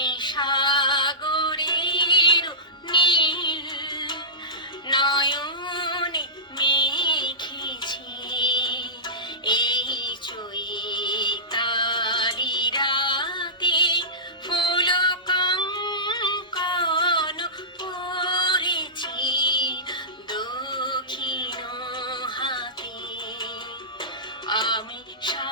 আমি সাগরের নীল নয়ন মেখেছি। এই চৈতালি রাতে ফুল কঙ্কন পড়েছি দক্ষিণ হাতে। আমি সা